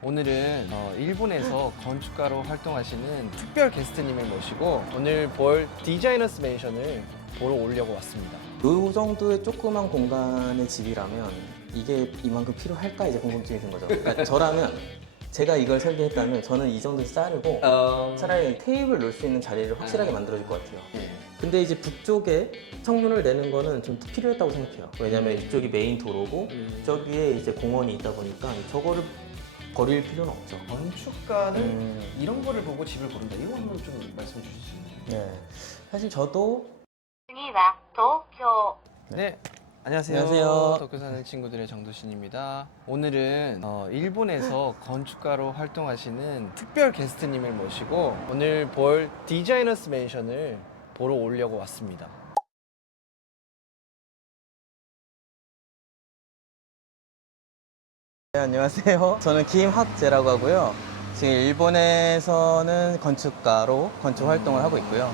오늘은 어, 일본에서 건축가로 활동하시는 특별 게스트님을 모시고 오늘 볼 디자이너스 맨션을 보러 오려고 왔습니다. 요 정도의 조그만 공간의 집이라면 이게 이만큼 필요할까 이제 궁금증이 든 거죠. 그러니까 저라면 제가 이걸 설계했다면 저는 이 정도 자르고 어... 차라리 테이블 놓을 수 있는 자리를 확실하게 만들어줄 것 같아요. 예. 근데 이제 북쪽에 창문을 내는 거는 좀 필요했다고 생각해요. 왜냐면 음. 이쪽이 메인 도로고 음. 저기에 이제 공원이 있다 보니까 저거를 버릴 필요는 없죠. 건축가는 음, 이런 거를 보고 집을 고른다. 이거 한번 좀 말씀해 주실 수 있나요? 네. 사실 저도 次は東京 네. 안녕하세요. 안녕하세요. 도쿄 사는 친구들의 정도신입니다. 오늘은 어, 일본에서 건축가로 활동하시는 특별 게스트님을 모시고 오늘 볼 디자이너스 맨션을 보러 오려고 왔습니다. 네, 안녕하세요. 저는 김학재라고 하고요. 지금 일본에서는 건축가로 건축 활동을 하고 있고요.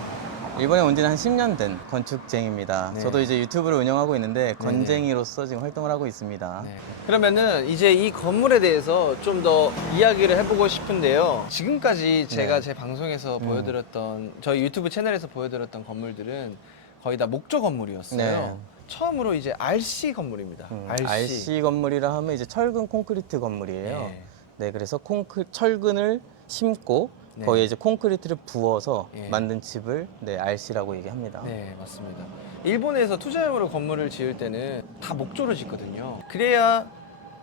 일본에 온 지는 한 10년 된 건축쟁입니다. 네. 저도 이제 유튜브를 운영하고 있는데 건쟁이로서 지금 활동을 하고 있습니다. 네. 그러면은 이제 이 건물에 대해서 좀 더 이야기를 해보고 싶은데요. 지금까지 제가 네. 제 방송에서 음. 보여드렸던 저희 유튜브 채널에서 보여드렸던 건물들은 거의 다 목조 건물이었어요. 네. 처음으로 이제 RC 건물입니다. 음, RC. RC 건물이라 하면 이제 철근 콘크리트 건물이에요. 네. 네, 그래서 콘크 철근을 심고 네. 거기에 이제 콘크리트를 부어서 예. 만든 집을 네, RC라고 얘기합니다. 네, 맞습니다. 일본에서 투자용으로 건물을 지을 때는 다 목조로 짓거든요. 그래야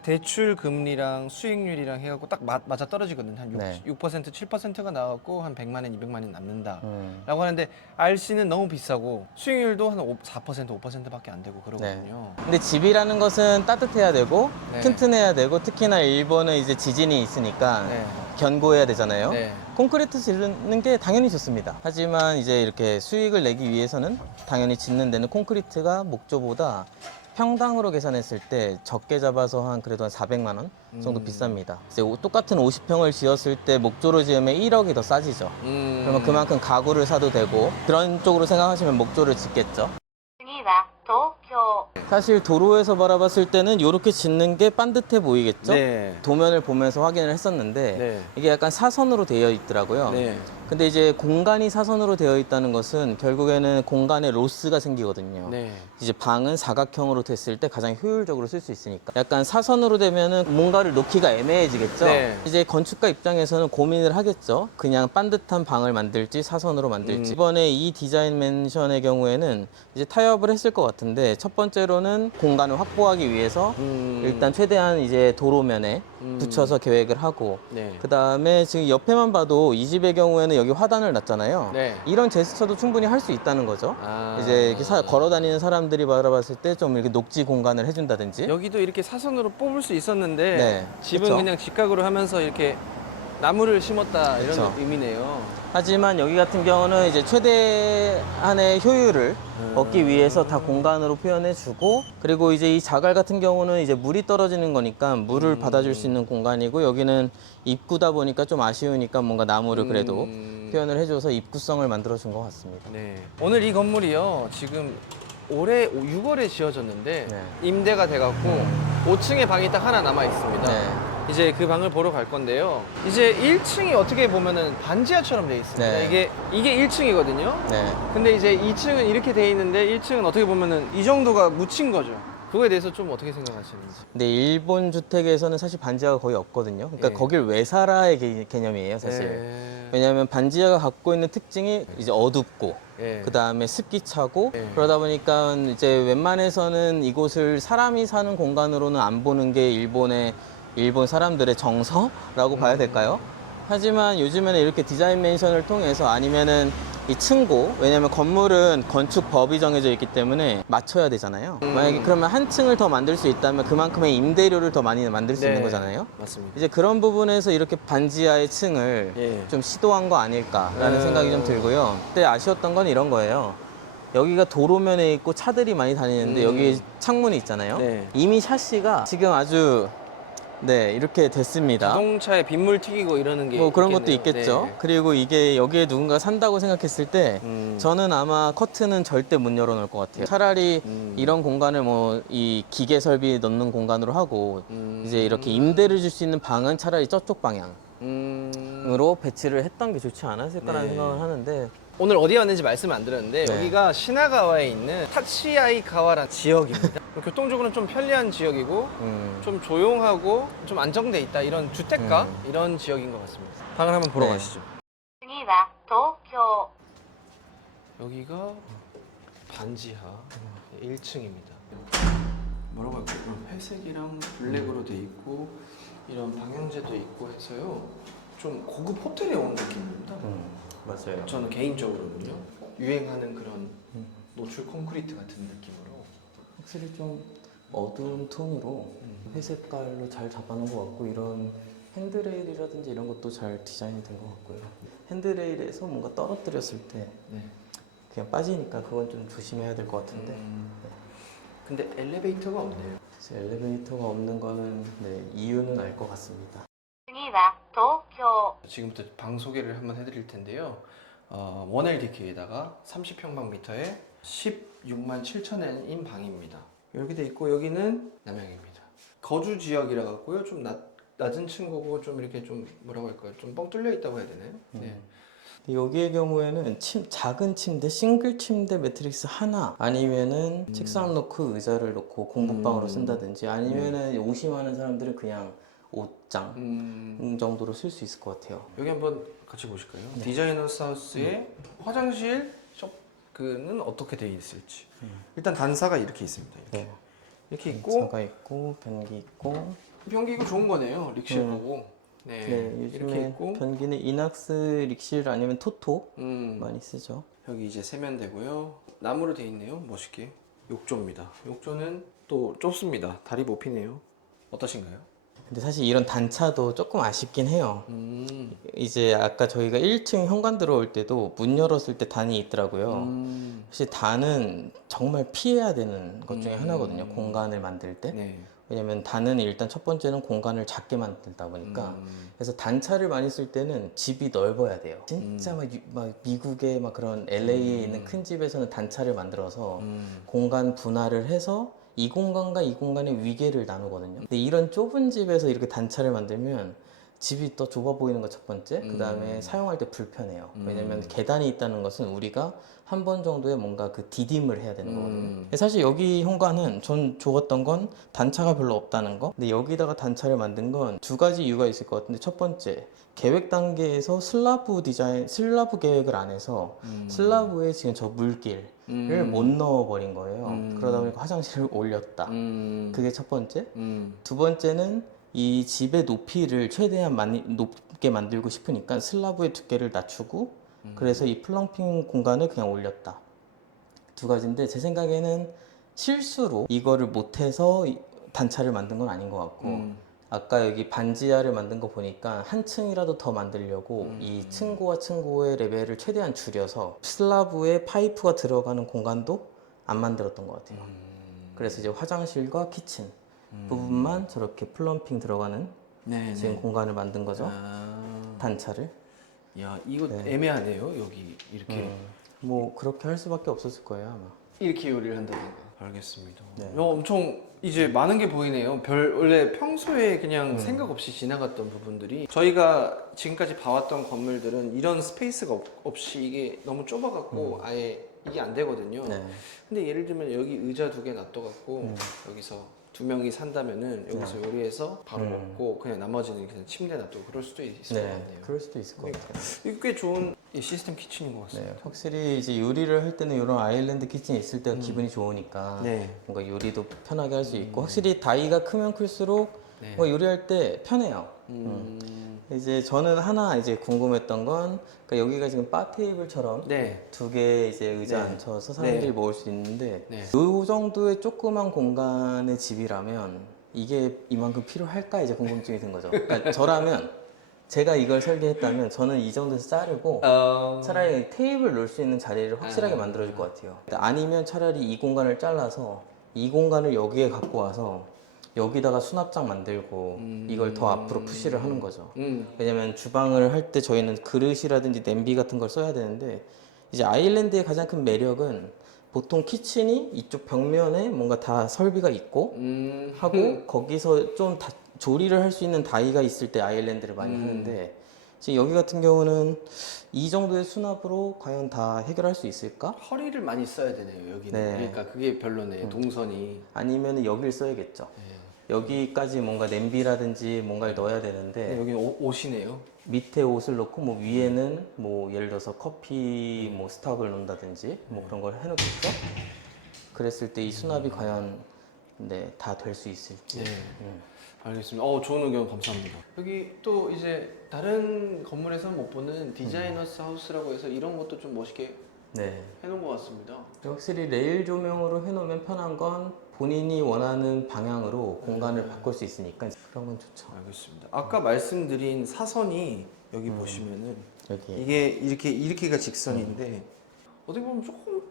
대출 금리랑 수익률이랑 해갖고 딱 맞, 맞아 떨어지거든요. 한 6, 네. 6% 7%가 나왔고 한 100만 원, 200만 원 남는다. 음, 라고 하는데 RC는 너무 비싸고 수익률도 한 5, 4% 5%밖에 안 되고 그러거든요. 근데 집이라는 것은 따뜻해야 되고 네. 튼튼해야 되고 특히나 일본은 이제 지진이 있으니까 네. 견고해야 되잖아요. 네. 콘크리트 짓는 게 당연히 좋습니다. 하지만 이제 이렇게 수익을 내기 위해서는 당연히 짓는 데는 콘크리트가 목조보다 평당으로 계산했을 때 적게 잡아서 한 그래도 한 400만 원 정도 음. 비쌉니다. 이제 오- 똑같은 50평을 지었을 때 목조로 지으면 1억이 더 싸지죠. 음. 그러면 그만큼 가구를 사도 되고 그런 쪽으로 생각하시면 목조를 짓겠죠. 次は東京 사실 도로에서 바라봤을 때는 이렇게 짓는 게 반듯해 보이겠죠. 네. 도면을 보면서 확인을 했었는데 네. 이게 약간 사선으로 되어 있더라고요. 네. 근데 이제 공간이 사선으로 되어 있다는 것은 결국에는 공간에 로스가 생기거든요. 네. 이제 방은 사각형으로 됐을 때 가장 효율적으로 쓸 수 있으니까 약간 사선으로 되면은 뭔가를 놓기가 애매해지겠죠. 네. 이제 건축가 입장에서는 고민을 하겠죠. 그냥 반듯한 방을 만들지 사선으로 만들지. 음. 이번에 이 디자인 맨션의 경우에는 이제 타협을 했을 것 같은데 첫 번째로는 공간을 확보하기 위해서 음. 일단 최대한 이제 도로면에 음. 붙여서 계획을 하고 네. 그 다음에 지금 옆에만 봐도 이 집의 경우에는 여기 화단을 놨잖아요. 네. 이런 제스처도 충분히 할 수 있다는 거죠. 아. 이제 이렇게 사- 걸어 다니는 사람들이 바라봤을 때 좀 이렇게 녹지 공간을 해준다든지. 여기도 이렇게 사선으로 뽑을 수 있었는데 네, 집은 그쵸. 그냥 직각으로 하면서 이렇게 나무를 심었다 이런 그쵸. 의미네요. 하지만 여기 같은 경우는 이제 최대한의 효율을 음. 얻기 위해서 다 공간으로 표현해주고 그리고 이제 이 자갈 같은 경우는 이제 물이 떨어지는 거니까 물을 음. 받아줄 수 있는 공간이고 여기는 입구다 보니까 좀 아쉬우니까 뭔가 나무를 그래도 음. 표현을 해줘서 입구성을 만들어준 것 같습니다. 네. 오늘 이 건물이요. 지금 올해 6월에 지어졌는데 네. 임대가 돼갖고 5층에 방이 딱 하나 남아 있습니다. 네. 이제 그 방을 보러 갈 건데요. 이제 1층이 어떻게 보면은 반지하처럼 돼 있습니다. 네. 이게 이게 1층이거든요. 네. 근데 이제 2층은 이렇게 돼 있는데 1층은 어떻게 보면은 이 정도가 묻힌 거죠. 그거에 대해서 좀 어떻게 생각하시는지. 근데 일본 주택에서는 사실 반지하가 거의 없거든요. 그러니까 예. 거길 왜 살아의 개- 개념이에요, 사실. 예. 왜냐하면 반지하가 갖고 있는 특징이 이제 어둡고 예. 그 다음에 습기 차고 예. 그러다 보니까 이제 웬만해서는 이곳을 사람이 사는 공간으로는 안 보는 게 일본의 일본 사람들의 정서라고 봐야 될까요? 하지만 요즘에는 이렇게 디자인 맨션을 통해서 아니면은 이 층고 왜냐면 건물은 건축법이 정해져 있기 때문에 맞춰야 되잖아요. 음. 만약에 그러면 한 층을 더 만들 수 있다면 그만큼의 임대료를 더 많이 만들 수 네. 있는 거잖아요. 맞습니다. 이제 그런 부분에서 이렇게 반지하의 층을 예. 좀 시도한 거 아닐까라는 음. 생각이 좀 들고요. 그때 아쉬웠던 건 이런 거예요. 여기가 도로면에 있고 차들이 많이 다니는데 음. 여기 창문이 있잖아요. 네. 이미 샤시가 지금 아주 네, 이렇게 됐습니다. 자동차에 빗물 튀기고 이러는 게 뭐 그런 것도 있겠네요. 있겠죠. 네. 그리고 이게 여기에 누군가 산다고 생각했을 때 음. 저는 아마 커튼은 절대 못 열어놓을 것 같아요. 차라리 음. 이런 공간을 뭐 이 기계 설비 넣는 공간으로 하고 음. 이제 이렇게 임대를 줄 수 있는 방은 차라리 저쪽 방향으로 음. 배치를 했던 게 좋지 않았을까라는 네. 생각을 하는데 오늘 어디 왔는지 말씀 안 드렸는데 네. 여기가 시나가와에 있는 타치아이가와라는 지역입니다. 교통적으로는 좀 편리한 지역이고 음, 좀 조용하고 좀 안정돼 있다 이런 주택가 음. 이런 지역인 것 같습니다. 방을 한번 보러 네. 가시죠. 次は東京 여기가 반지하 1층입니다. 뭐라고 할까요? 이런 회색이랑 블랙으로 돼 있고 이런 방향제도 있고 해서요. 좀 고급 호텔에 온 느낌입니다. 음, 맞아요. 저는 개인적으로는요. 유행하는 그런 노출 콘크리트 같은 느낌으로 확실히 좀 어두운 톤으로 회색깔로 잘 잡아놓은 것 같고 이런 핸드레일이라든지 이런 것도 잘 디자인이 된 것 같고요. 핸드레일에서 뭔가 떨어뜨렸을 때 네. 그냥 빠지니까 그건 좀 조심해야 될 것 같은데 음. 근데 엘리베이터가 없네요. 그래서 엘리베이터가 없는 거는 네, 이유는 알 것 같습니다. 次は東京 지금부터 방 소개를 한번 해드릴 텐데요. 어, 1LDK에다가 30평방미터에 16만 7천엔인 방입니다. 이렇게 돼 있고 여기는 남양입니다. 거주 지역이라 갖고요. 좀 낮, 낮은 층고고 좀 이렇게 좀 뭐라고 할까요? 좀 뻥 뚫려 있다고 해야 되나요? 네. 근데 여기의 경우에는 침, 작은 침대, 싱글 침대 매트릭스 하나 아니면은 책상 놓고 의자를 놓고 공부방으로 음. 쓴다든지 아니면은 옷이 많은 사람들은 그냥 옷장 음, 정도로 쓸 수 있을 것 같아요. 여기 한번 같이 보실까요? 네. 디자이너스 하우스의 화장실 숍그는 어떻게 되어 있을지. 음. 일단 단사가 이렇게 있습니다. 이렇게, 네. 이렇게 있고 차가 있고 변기 있고 변기 이거 좋은 거네요. 릭실 음. 보고. 네. 네, 이렇게 요즘에 있고. 변기는 이낙스 릭실 아니면 토토 음. 많이 쓰죠. 여기 이제 세면대고요. 나무로 돼 있네요. 멋있게. 욕조입니다. 욕조는 또 좁습니다. 다리 못 피네요. 어떠신가요? 근데 사실 이런 단차도 조금 아쉽긴 해요. 음. 이제 아까 저희가 1층 현관 들어올 때도 문 열었을 때 단이 있더라고요. 음. 사실 단은 정말 피해야 되는 것 중에 음. 하나거든요. 공간을 만들 때. 네. 왜냐면 단은 일단 첫 번째는 공간을 작게 만들다 보니까 음. 그래서 단차를 많이 쓸 때는 집이 넓어야 돼요. 진짜 막, 유- 막 미국의 막 그런 LA에 음. 있는 큰 집에서는 단차를 만들어서 음. 공간 분할을 해서 이 공간과 이 공간의 위계를 나누거든요. 근데 이런 좁은 집에서 이렇게 단차를 만들면 집이 더 좁아 보이는 거 첫 번째. 그 다음에 음. 사용할 때 불편해요. 음. 왜냐면 계단이 있다는 것은 우리가 한 번 정도의 뭔가 그 디딤을 해야 되는 거거든요. 음. 근데 사실 여기 현관은 전 좋았던 건 단차가 별로 없다는 거. 근데 여기다가 단차를 만든 건 두 가지 이유가 있을 것 같은데 첫 번째 계획 단계에서 슬라브 디자인, 슬라브 계획을 안 해서 음. 슬라브에 지금 저 물길을 음. 못 넣어버린 거예요. 음. 그러다 보니까 화장실을 올렸다. 음. 그게 첫 번째. 음. 두 번째는 이 집의 높이를 최대한 많이 높게 만들고 싶으니까 슬라브의 두께를 낮추고 음. 그래서 이 플럼핑 공간을 그냥 올렸다. 두 가지인데 제 생각에는 실수로 이거를 못해서 이- 단차를 만든 건 아닌 것 같고 음. 아까 여기 반지하를 만든 거 보니까 한 층이라도 더 만들려고 음. 이 층고와 층고의 레벨을 최대한 줄여서 슬라브에 파이프가 들어가는 공간도 안 만들었던 것 같아요. 음. 그래서 이제 화장실과 키친 음. 부분만 저렇게 플럼핑 들어가는 네, 지금 네. 공간을 만든 거죠. 아. 단차를. 야, 이거 네. 애매하네요. 여기 이렇게 음, 뭐 그렇게 할 수밖에 없었을 거예요 아마. 이렇게 요리를 한다든가. 알겠습니다. 네. 야, 엄청 이제 많은 게 보이네요. 별 원래 평소에 음. 그냥 생각 없이 지나갔던 부분들이 저희가 지금까지 봐왔던 건물들은 이런 스페이스가 없, 없이 이게 너무 좁아갖고 아예 이게 안 되거든요. 음. 네. 근데 예를 들면 여기 의자 두 개 놔둬갖고 음. 여기서 두 명이 산다면은 여기서 요리해서 바로 음. 먹고 그냥 나머지는 그냥 침대 놔두고 그럴 수도 있을 것 네. 같네요. 그럴 수도 있을 것 같아요. 이게 꽤 좋은 이 시스템 키친인 것 같습니다. 네. 확실히 이제 요리를 할 때는 이런 아일랜드 키친이 있을 때가 기분이 좋으니까 네. 뭔가 요리도 편하게 할 수 있고 확실히 다이가 크면 클수록 네. 뭔가 요리할 때 편해요. 음. 이제 저는 하나 이제 궁금했던 건 그러니까 여기가 지금 바 테이블처럼 네. 두 개 이제 의자 네. 앉혀서 사람들이 네. 먹을 수 있는데 네. 이 정도의 조그만 공간의 집이라면 이게 이만큼 필요할까 이제 궁금증이 든 거죠. 그러니까 저라면 제가 이걸 설계했다면 저는 이 정도에서 자르고 어... 차라리 테이블 놓을 수 있는 자리를 확실하게 아. 만들어줄 것 같아요. 아니면 차라리 이 공간을 잘라서 이 공간을 여기에 갖고 와서 여기다가 수납장 만들고 음. 이걸 더 앞으로 푸시를 하는 거죠. 음. 왜냐면 주방을 할 때 저희는 그릇이라든지 냄비 같은 걸 써야 되는데 이제 아일랜드의 가장 큰 매력은 보통 키친이 이쪽 벽면에 뭔가 다 설비가 있고 음. 하고 거기서 좀 다- 조리를 할 수 있는 다이가 있을 때 아일랜드를 많이 음. 하는데 지금 여기 같은 경우는 이 정도의 수납으로 과연 다 해결할 수 있을까? 허리를 많이 써야 되네요 여기는. 네. 그러니까 그게 별로네 동선이. 아니면 여기를 써야겠죠. 네. 여기까지 뭔가 냄비라든지 뭔가를 넣어야 되는데 여기 옷, 옷이네요. 밑에 옷을 넣고 뭐 위에는 뭐 예를 들어서 커피 뭐 스탑을 넣는다든지 뭐 그런 걸 해놓겠죠. 그랬을 때 이 수납이 과연 네, 다 될 수 있을지. 네. 음. 알겠습니다. 어, 좋은 의견 감사합니다. 여기 또 이제 다른 건물에서 못 보는 디자이너스 하우스라고 해서 이런 것도 좀 멋있게 네. 해놓은 것 같습니다. 확실히 레일 조명으로 해놓으면 편한 건 본인이 원하는 방향으로 공간을 바꿀 수 있으니까 그런 건 좋죠. 알겠습니다. 아까 말씀드린 사선이 여기 보시면은 여기. 이게 이렇게 이렇게가 직선인데 어떻게 보면 조금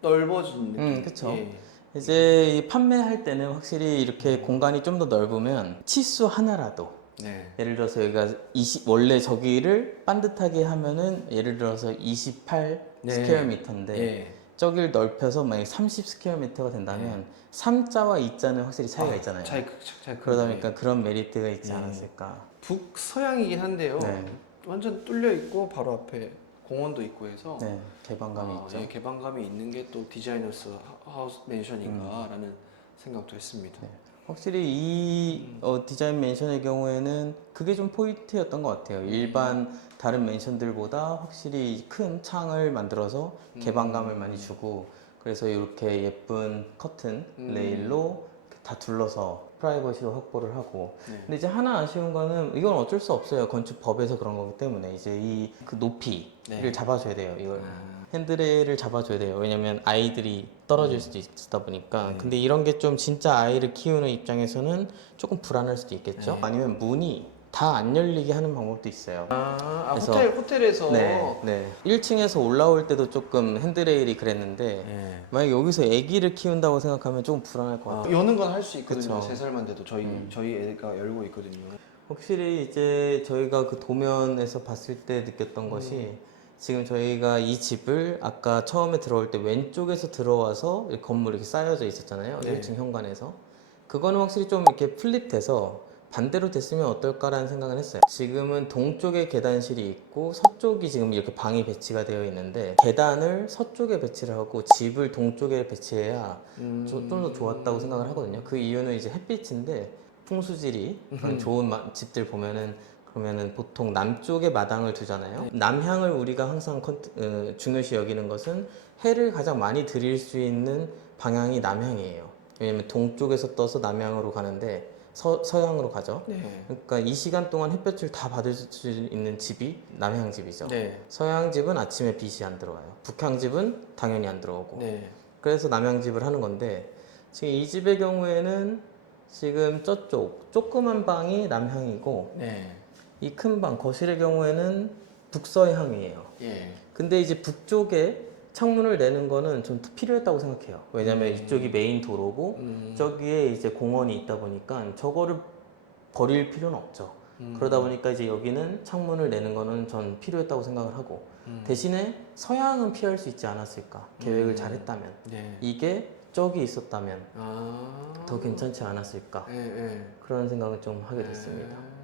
넓어진 느낌. 음, 그쵸. 예. 이제 이 판매할 때는 확실히 이렇게 공간이 좀 더 넓으면 치수 하나라도 네. 예를 들어서 여기가 20 원래 저기를 반듯하게 하면은 예를 들어서 28 네. 스퀘어 미터인데 예. 저기를 넓혀서 만약 30 스퀘어 미터가 된다면 3자와 2자는 확실히 차이가 아, 있잖아요. 차이 크- 차이 그러다 크네. 보니까 그런 메리트가 있지 음. 않았을까. 북서양이긴 한데요. 네. 완전 뚫려 있고 바로 앞에 공원도 있고 해서 네, 개방감이 아, 있죠. 예, 개방감이 있는 게 또 디자이너스 하- 하우스 맨션인가라는 생각도 했습니다. 네. 확실히 이 어, 디자인 맨션의 경우에는 그게 좀 포인트였던 것 같아요. 일반 다른 맨션들보다 확실히 큰 창을 만들어서 개방감을 많이 주고 그래서 이렇게 예쁜 커튼 음. 레일로 다 둘러서 프라이버시도 확보를 하고 네. 근데 이제 하나 아쉬운 거는 이건 어쩔 수 없어요. 건축법에서 그런 거기 때문에 이제 이 그 높이를 네. 잡아줘야 돼요. 이걸 아. 핸드레일을 잡아줘야 돼요. 왜냐면 아이들이 떨어질 수도 있다 보니까. 근데 이런 게 좀 진짜 아이를 키우는 입장에서는 조금 불안할 수도 있겠죠. 네. 아니면 문이 다 안 열리게 하는 방법도 있어요. 아, 아, 그래서- 호텔 호텔에서 네, 네. 1층에서 올라올 때도 조금 핸드레일이 그랬는데 네. 만약 여기서 아기를 키운다고 생각하면 조금 불안할 것 아, 같아요. 여는 건 할 수 있거든요. 그쵸. 세 살만 돼도 저희 저희 애가 열고 있거든요. 확실히 이제 저희가 그 도면에서 봤을 때 느꼈던 것이 지금 저희가 이 집을 아까 처음에 들어올 때 왼쪽에서 들어와서 이 건물이 이렇게 쌓여져 있었잖아요. 네. 1층 현관에서. 그거는 확실히 좀 이렇게 플립돼서 반대로 됐으면 어떨까라는 생각을 했어요. 지금은 동쪽에 계단실이 있고 서쪽이 지금 이렇게 방이 배치가 되어 있는데 계단을 서쪽에 배치를 하고 집을 동쪽에 배치해야 음. 좀더 좋았다고 생각을 하거든요. 그 이유는 이제 햇빛인데 풍수질이 그런 좋은 마- 집들 보면은 그러면은 보통 남쪽에 마당을 두잖아요. 남향을 우리가 항상 컨- 어, 중요시 여기는 것은 해를 가장 많이 들일 수 있는 방향이 남향이에요. 왜냐면 동쪽에서 떠서 남향으로 가는데 서, 서향으로 가죠. 네. 그러니까 이 시간 동안 햇볕을 다 받을 수 있는 집이 남향 집이죠. 네. 서향 집은 아침에 빛이 안 들어와요. 북향 집은 당연히 안 들어오고. 네. 그래서 남양집을 하는 건데 지금 이 집의 경우에는 지금 저쪽 조그만 방이 남향이고 네. 이 큰 방 거실의 경우에는 북서향이에요. 예. 근데 이제 북쪽에 창문을 내는 거는 좀 필요했다고 생각해요. 왜냐면 이쪽이 메인 도로고 음. 저기에 이제 공원이 있다 보니까 저거를 버릴 필요는 없죠. 음. 그러다 보니까 이제 여기는 창문을 내는 거는 전 필요했다고 생각을 하고 음. 대신에 서양은 피할 수 있지 않았을까 계획을 음. 잘했다면 네. 이게 저기 있었다면 아. 더 괜찮지 않았을까 예, 예. 그런 생각을 좀 하게 됐습니다. 네.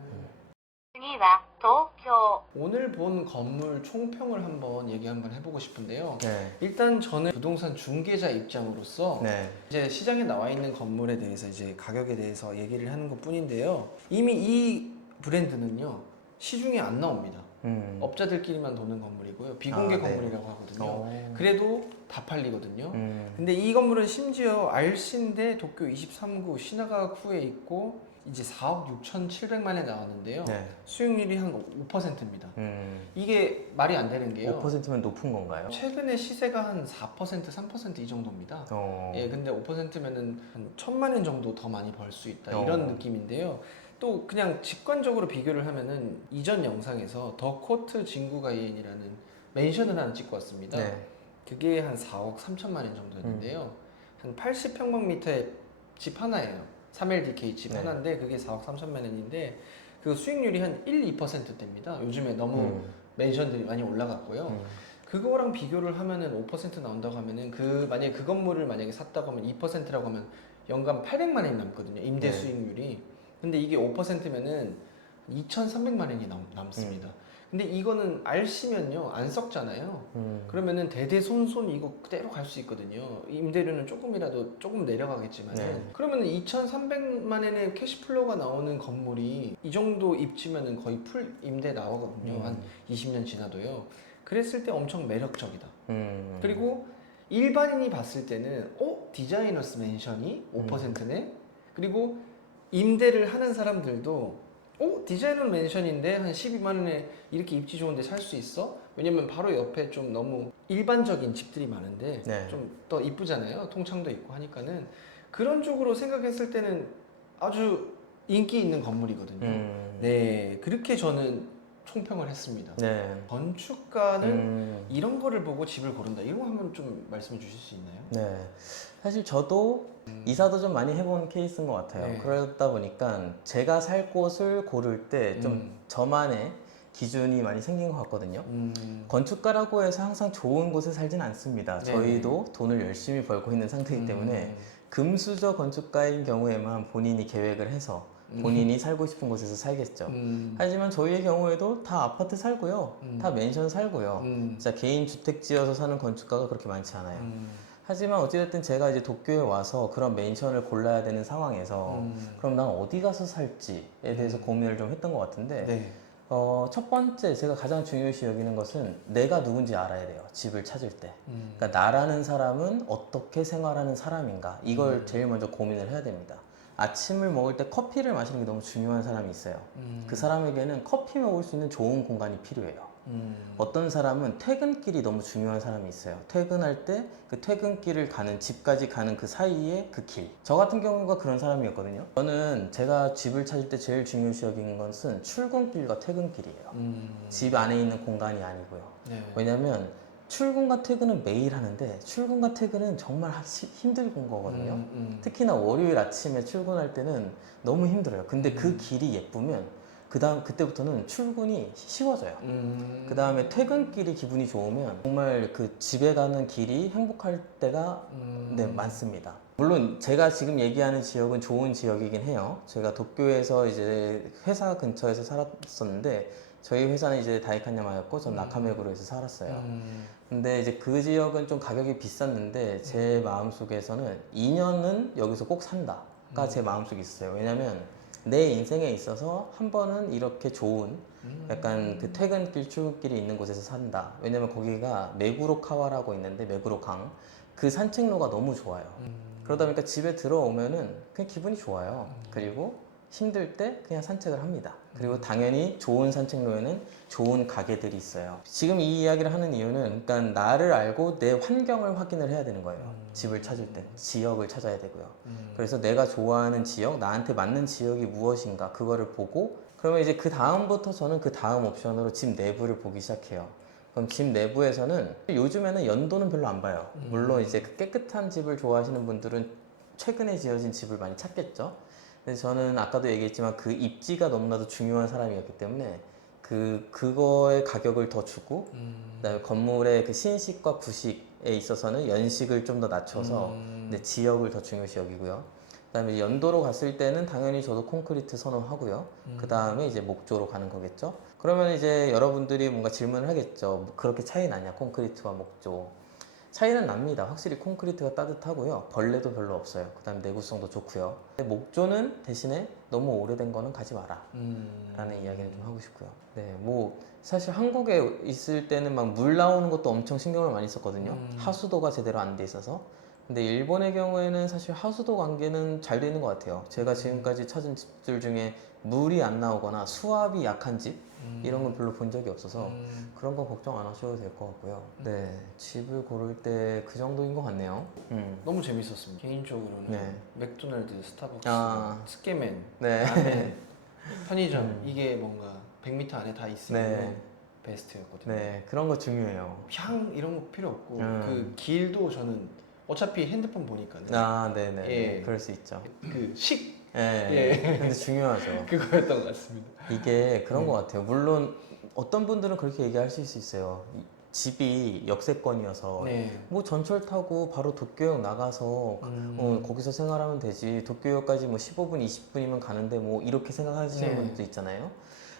次 같아요. 오늘 본 건물 총평을 한번 얘기 한번 해보고 싶은데요. 네. 일단 저는 부동산 중개자 입장으로서 네. 이제 시장에 나와 있는 건물에 대해서 이제 가격에 대해서 얘기를 하는 것 뿐인데요. 이미 이 브랜드는요 시중에 안 나옵니다. 음. 업자들끼리만 도는 건물이고요. 비공개 아, 네. 건물이라고 하거든요. 오. 그래도 다 팔리거든요. 음. 근데 이 건물은 심지어 알신데 도쿄 23구 신화가 쿠에 있고 이제 4억 6,700만에 나왔는데요. 네. 수익률이 한 5%입니다. 음. 이게 말이 안 되는 게요. 5%면 높은 건가요? 최근에 시세가 한 4%, 3%이 정도입니다. 어. 예, 근데 5%면은 한 천만 원 정도 더 많이 벌 수 있다 어. 이런 느낌인데요. 또 그냥 직관적으로 비교를 하면은 이전 영상에서 더 코트 진구가이엔이라는 맨션을 하나 찍고 왔습니다. 네. 그게 한 4억 3천만 원 정도였는데요. 한 80평방미터의 집 하나예요. 3LDK 집 네. 하나인데 그게 4억 3천만 원인데 그 수익률이 한 1, 2%대입니다. 요즘에 너무 음. 멘션들이 많이 올라갔고요. 음. 그거랑 비교를 하면은 5% 나온다고 하면은 그 만약에 그 건물을 만약에 샀다고 하면 2%라고 하면 연간 800만 원이 남거든요. 임대 네. 수익률이. 근데 이게 5%면은 2,300만 원이 남, 남습니다. 근데 이거는 알시면요 안 썩잖아요. 음. 그러면은 대대손손 이거 그대로 갈 수 있거든요. 임대료는 조금이라도 조금 내려가겠지만 네. 은 그러면은 2,300만 원의 캐시플로우가 나오는 건물이 이 정도 입지면은 거의 풀 임대 나오거든요. 음. 한 20년 지나도요. 그랬을 때 엄청 매력적이다. 음. 그리고 일반인이 봤을 때는 어 디자이너스 맨션이 음. 5%네. 그리고 임대를 하는 사람들도 어 디자이너 맨션인데 한 12만 원에 이렇게 입지 좋은데 살 수 있어? 왜냐면 바로 옆에 좀 너무 일반적인 집들이 많은데 네. 좀 더 이쁘잖아요. 통창도 있고 하니까는 그런 쪽으로 생각했을 때는 아주 인기 있는 건물이거든요. 음. 네 그렇게 저는 총평을 했습니다. 네. 건축가는 음. 이런 거를 보고 집을 고른다. 이런 거 한번 좀 말씀해 주실 수 있나요? 네. 사실 저도 이사도 좀 많이 해본 케이스인 것 같아요. 음. 네. 그러다 보니까 제가 살 곳을 고를 때 좀 음. 저만의 기준이 많이 생긴 것 같거든요. 음. 건축가라고 해서 항상 좋은 곳에 살진 않습니다. 네. 저희도 돈을 열심히 벌고 있는 상태이기 때문에 금수저 건축가인 경우에만 본인이 계획을 해서 본인이 살고 싶은 곳에서 살겠죠. 음. 하지만 저희의 경우에도 다 아파트 살고요. 음. 다 맨션 살고요. 음. 진짜 개인 주택 지어서 사는 건축가가 그렇게 많지 않아요. 음. 하지만 어찌됐든 제가 이제 도쿄에 와서 그런 맨션을 골라야 되는 상황에서 음. 그럼 난 어디 가서 살지에 대해서 고민을 좀 했던 것 같은데 네. 어, 첫 번째 제가 가장 중요시 여기는 것은 내가 누군지 알아야 돼요. 집을 찾을 때. 음. 그러니까 나라는 사람은 어떻게 생활하는 사람인가 이걸 음. 제일 먼저 고민을 해야 됩니다. 아침을 먹을 때 커피를 마시는 게 너무 중요한 사람이 있어요. 음. 그 사람에게는 커피 먹을 수 있는 좋은 공간이 필요해요. 음. 어떤 사람은 퇴근길이 너무 중요한 사람이 있어요. 퇴근할 때 그 퇴근길을 가는 집까지 가는 그 사이에 그 길. 저 같은 경우가 그런 사람이었거든요. 저는 제가 집을 찾을 때 제일 중요시 여기는 것은 출근길과 퇴근길이에요. 음. 집 안에 있는 공간이 아니고요. 네. 왜냐면 출근과 퇴근은 매일 하는데 출근과 퇴근은 정말 하시- 힘들은 거거든요. 음, 음. 특히나 월요일 아침에 출근할 때는 너무 힘들어요. 근데 그 음. 길이 예쁘면 그 다음 그때부터는 출근이 쉬워져요. 음. 그 다음에 퇴근길이 기분이 좋으면 정말 그 집에 가는 길이 행복할 때가 음. 네, 많습니다. 물론 제가 지금 얘기하는 지역은 좋은 지역이긴 해요. 제가 도쿄에서 이제 회사 근처에서 살았었는데 저희 회사는 이제 다이칸야마였고 전 음. 나카메구로에서 살았어요. 음. 근데 이제 그 지역은 좀 가격이 비쌌는데 제 마음속에서는 2년은 여기서 꼭 산다가 음. 제 마음속에 있어요. 왜냐면 내 인생에 있어서 한 번은 이렇게 좋은 음. 약간 그 퇴근길 출근길이 있는 곳에서 산다. 왜냐면 거기가 메구로카와라고 있는데 메구로강 그 산책로가 너무 좋아요. 음. 그러다 보니까 집에 들어오면은 그냥 기분이 좋아요. 음. 그리고 힘들 때 그냥 산책을 합니다. 음. 그리고 당연히 좋은 산책로에는 좋은 가게들이 있어요. 지금 이 이야기를 하는 이유는 그러니까 나를 알고 내 환경을 확인을 해야 되는 거예요. 음. 집을 찾을 때 지역을 찾아야 되고요. 음. 그래서 내가 좋아하는 지역, 나한테 맞는 지역이 무엇인가 그거를 보고 그러면 이제 그 다음부터 저는 그 다음 옵션으로 집 내부를 보기 시작해요. 그럼 집 내부에서는 요즘에는 연도는 별로 안 봐요. 음. 물론 이제 그 깨끗한 집을 좋아하시는 분들은 최근에 지어진 집을 많이 찾겠죠. 근데 저는 아까도 얘기했지만 그 입지가 너무나도 중요한 사람이었기 때문에 그 그거의 가격을 더 주고 음. 그다음에 건물의 그 신식과 구식에 있어서는 연식을 좀 더 낮춰서 음. 네, 지역을 더 중요시 여기고요. 그다음에 연도로 갔을 때는 당연히 저도 콘크리트 선호하고요. 음. 그다음에 이제 목조로 가는 거겠죠. 그러면 이제 여러분들이 뭔가 질문을 하겠죠. 뭐 그렇게 차이 나냐 콘크리트와 목조? 차이는 납니다. 확실히 콘크리트가 따뜻하고요. 벌레도 별로 없어요. 그 다음 내구성도 좋고요. 근데 목조는 대신에 너무 오래된 거는 가지 마라. 음. 라는 이야기를 좀 하고 싶고요. 네, 뭐 사실 한국에 있을 때는 막 물 나오는 것도 엄청 신경을 많이 썼거든요. 음. 하수도가 제대로 안 돼 있어서. 근데 일본의 경우에는 사실 하수도 관계는 잘 돼 있는 것 같아요. 제가 지금까지 찾은 집들 중에 물이 안 나오거나 수압이 약한 집 음. 이런 건 별로 본 적이 없어서 음. 그런 거 걱정 안 하셔도 될 것 같고요. 네, 집을 고를 때 그 정도인 것 같네요. 음. 너무 재밌었습니다. 개인적으로는 네. 맥도날드, 스타벅스, 아. 스케맨, 네. 라멘, 편의점 음. 이게 뭔가 100m 안에 다 있으면 네. 베스트였거든요. 네, 그런 거 중요해요. 향 이런 거 필요 없고 음. 그 길도 저는 어차피 핸드폰 보니까는 아, 네네. 예. 그럴 수 있죠. 그 식 예. 예. 근데 중요하죠. 그거였던 것 같습니다. 이게 그런 음. 것 같아요. 물론 어떤 분들은 그렇게 얘기하실 수 있어요. 이- 집이 역세권이어서 네. 뭐 전철 타고 바로 도쿄역 나가서 음. 어, 거기서 생활하면 되지 도쿄역까지 뭐 15분 20분이면 가는데 뭐 이렇게 생각하시는 네. 분들도 있잖아요.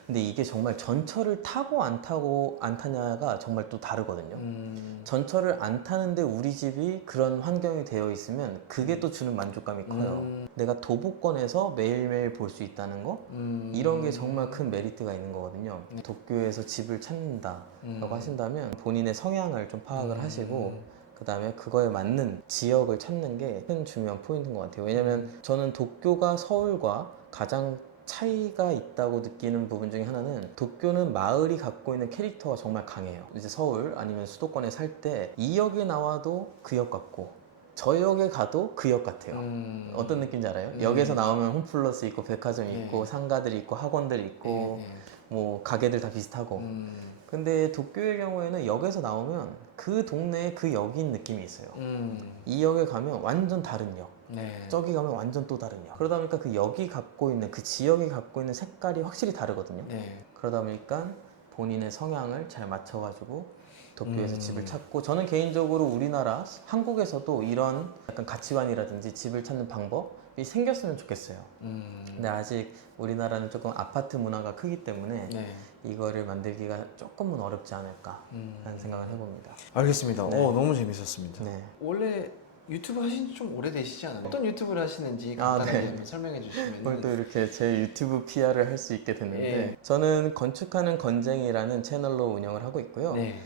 근데 이게 정말 전철을 타고 안 타고 안 타냐가 정말 또 다르거든요. 음. 전철을 안 타는데 우리 집이 그런 환경이 되어 있으면 그게 또 주는 만족감이 커요. 음. 내가 도보권에서 매일매일 볼 수 있다는 거 음. 이런 게 정말 큰 메리트가 있는 거거든요. 네. 도쿄에서 집을 찾는다라고 음. 하신다면 본인의 성향을 좀 파악을 음. 하시고 그 다음에 그거에 맞는 지역을 찾는 게 큰 중요한 포인트인 것 같아요. 왜냐면 저는 도쿄가 서울과 가장 차이가 있다고 느끼는 부분 중에 하나는 도쿄는 마을이 갖고 있는 캐릭터가 정말 강해요. 이제 서울 아니면 수도권에 살 때 이 역에 나와도 그 역 같고 저 역에 가도 그 역 같아요. 음. 어떤 느낌인지 알아요? 음. 역에서 나오면 홈플러스 있고 백화점 네. 있고 상가들이 있고 학원들 있고 네, 뭐 가게들 다 비슷하고 네. 음. 근데 도쿄의 경우에는 역에서 나오면 그 동네에 그 역인 느낌이 있어요. 음. 이 역에 가면 완전 다른 역, 네. 저기 가면 완전 또 다른 역. 그러다 보니까 그 역이 갖고 있는 그 지역이 갖고 있는 색깔이 확실히 다르거든요. 네. 그러다 보니까 본인의 성향을 잘 맞춰가지고 도쿄에서 음. 집을 찾고 저는 개인적으로 우리나라 한국에서도 이런 약간 가치관이라든지 집을 찾는 방법이 생겼으면 좋겠어요. 음. 근데 아직 우리나라는 조금 아파트 문화가 크기 때문에 네. 이거를 만들기가 조금은 어렵지 않을까 음. 라는 생각을 해봅니다. 알겠습니다. 네. 오, 너무 재밌었습니다. 네. 원래 유튜브 하신 지 좀 오래되시지 않아요? 어떤 유튜브를 하시는지 아, 간단하게 네. 한번 설명해 오늘 주시면 또 이렇게 제 유튜브 PR을 할 수 있게 됐는데 예. 저는 건축하는 건쟁이라는 채널로 운영을 하고 있고요. 네.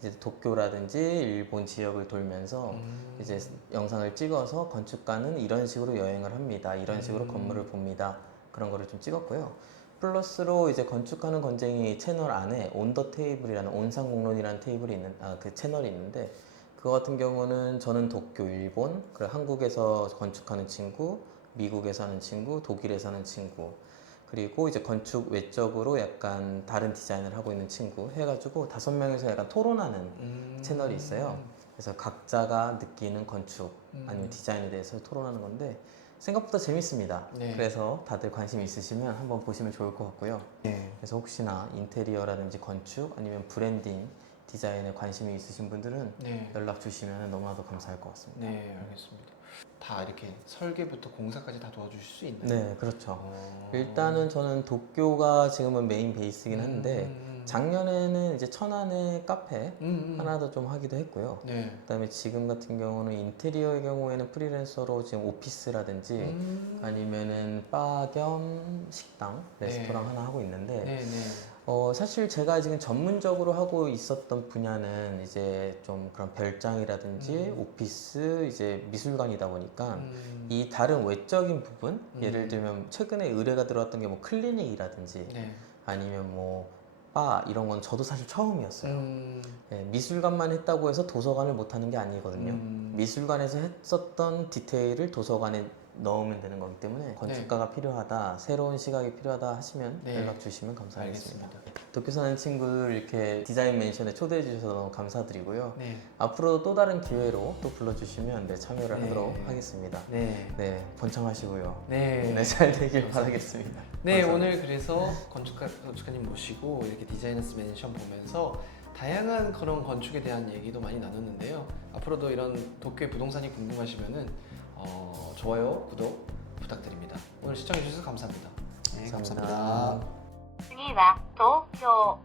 이제 도쿄라든지 일본 지역을 돌면서 음. 이제 영상을 찍어서 건축가는 이런 식으로 여행을 합니다. 이런 식으로 음. 건물을 봅니다. 그런 거를 좀 찍었고요. 플러스로 이제 건축하는 건쟁이 채널 안에 온더 테이블이라는 온상공론이라는 테이블이 있는 아, 그 채널이 있는데 그거 같은 경우는 저는 도쿄, 일본, 그리고 한국에서 건축하는 친구, 미국에서 하는 친구, 독일에서 하는 친구, 그리고 이제 건축 외적으로 약간 다른 디자인을 하고 있는 친구 해가지고 다섯 명이서 약간 토론하는 음. 채널이 있어요. 그래서 각자가 느끼는 건축 음. 아니면 디자인에 대해서 토론하는 건데 생각보다 재밌습니다. 네. 그래서 다들 관심 있으시면 한번 보시면 좋을 것 같고요. 네. 그래서 혹시나 인테리어라든지 건축 아니면 브랜딩 디자인에 관심이 있으신 분들은 네. 연락 주시면 너무나도 감사할 것 같습니다. 네, 알겠습니다. 다 이렇게 설계부터 공사까지 다 도와주실 수 있나요? 네, 그렇죠. 어. 일단은 저는 도쿄가 지금은 메인 베이스긴 한데 음. 작년에는 이제 천안에 카페 음, 음. 하나 더좀 하기도 했고요. 네. 그다음에 지금 같은 경우는 인테리어의 경우에는 프리랜서로 지금 오피스라든지 음. 아니면은 바 겸 식당, 레스토랑 네. 하나 하고 있는데 네, 네. 어, 사실 제가 지금 전문적으로 하고 있었던 분야는 이제 좀 그런 별장이라든지 음. 오피스, 이제 미술관이다 보니까 음. 이 다른 외적인 부분, 음. 예를 들면 최근에 의뢰가 들어왔던 게 뭐 클리닉이라든지 네. 아니면 뭐 바 이런 건 저도 사실 처음이었어요. 음. 예, 미술관만 했다고 해서 도서관을 못 하는 게 아니거든요. 음. 미술관에서 했었던 디테일을 도서관에 넣으면 되는 거기 때문에 건축가가 필요하다, 새로운 시각이 필요하다 하시면 네. 연락 주시면 감사하겠습니다. 알겠습니다. 도쿄 사는 친구를 이렇게 디자인 맨션에 초대해 주셔서 너무 감사드리고요. 네. 앞으로도 또 다른 기회로 또 불러주시면 네, 참여를 네. 하도록 하겠습니다. 네. 네, 번창하시고요. 네. 네, 잘 되길 바라겠습니다. 네, 감사합니다. 오늘 그래서 건축가, 건축가님 모시고 이렇게 디자이너스 맨션 보면서 다양한 그런 건축에 대한 얘기도 많이 나눴는데요. 앞으로도 이런 도쿄의 부동산이 궁금하시면은 어, 좋아요, 구독 부탁드립니다. 오늘 시청해주셔서 감사합니다. 네, 감사합니다. 감사합니다. 次は東京